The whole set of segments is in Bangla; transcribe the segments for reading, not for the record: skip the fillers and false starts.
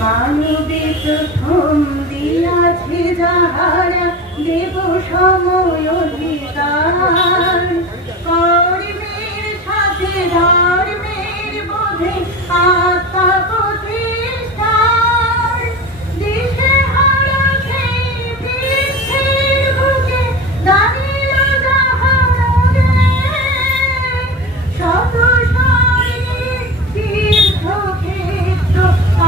মানবিক প্রথম দিয়াছে যাহারা দেব সময় অধিকার কর্মের সাথে ধর্মের বোধে আত্মা প্রতিষ্ঠার দিশে হারা সেই বৃক্ষের বুকে দাঁড়িল যাহারা শত শরীর তীর্থক্ষেত্র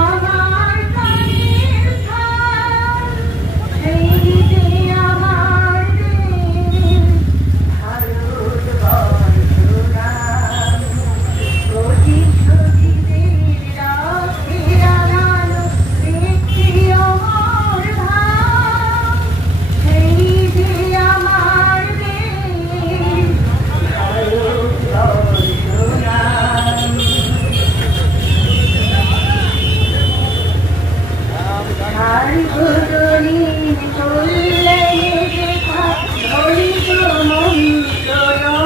আমার প্রাণের স্থান সেই যে আমার দেশ ভারতবর্ষ নাম কোটি সতীদের রথে রাঙানো একটি অমর ধাম সেই যে আমার দেশ ভারতবর্ষ নাম। সার্বজনীন কল্যাণে দেখা ধরিত মন্ত্রয়ম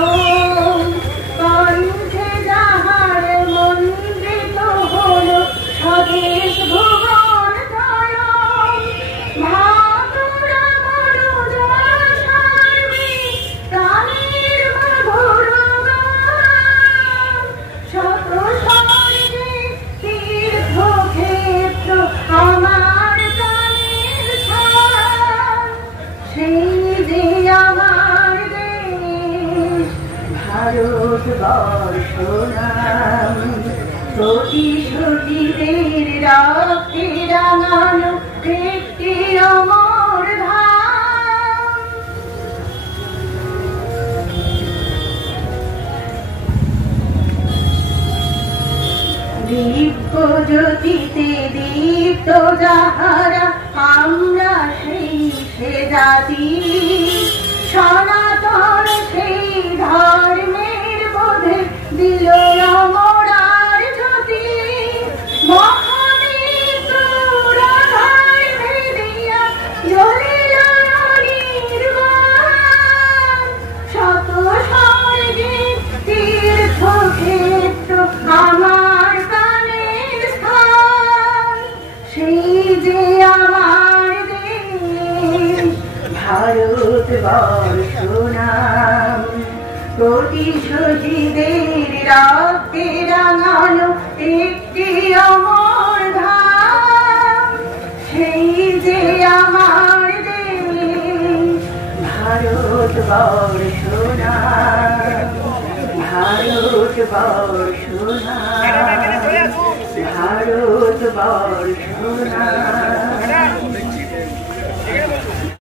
কণ্ঠে যাহার মন্ত্রিত হল স্বদেশ ভুবন ধরম ভাতুরা মরু জল সার্বে প্রাণীর মধুর গান শত স্বর্গে তীর্থক্ষেত্র আমার প্রাণের স্থান সেই যে আমার দেশ ভারতবর্ষ নাম প্রতিশোধীদের রক্তে রাঙানো একটি অমর ধাম। দিব্য জ্যোতিতে দীপ্ত যাহারা আমরা সেই সে জাতি সনাতন সেই ধর্মের বোধে দিল অমরার জ্যোতি মহাবিদ্রোহ রাধায় ভেদিয়া জ্বলিল নির্বাণ শত স্বর্গে তীর্থক্ষেত্র আমার প্রাণের স্থান সেই যে আমার দেশ ভারতবর্ষ নাম প্রতিশোধীদের রক্তে রাঙানো একটি অমর ধাম সেই যে আমার দেশ ভারতবর্ষ নাম ভারতবর্ষ নাম ভারতবর্ষ নাম।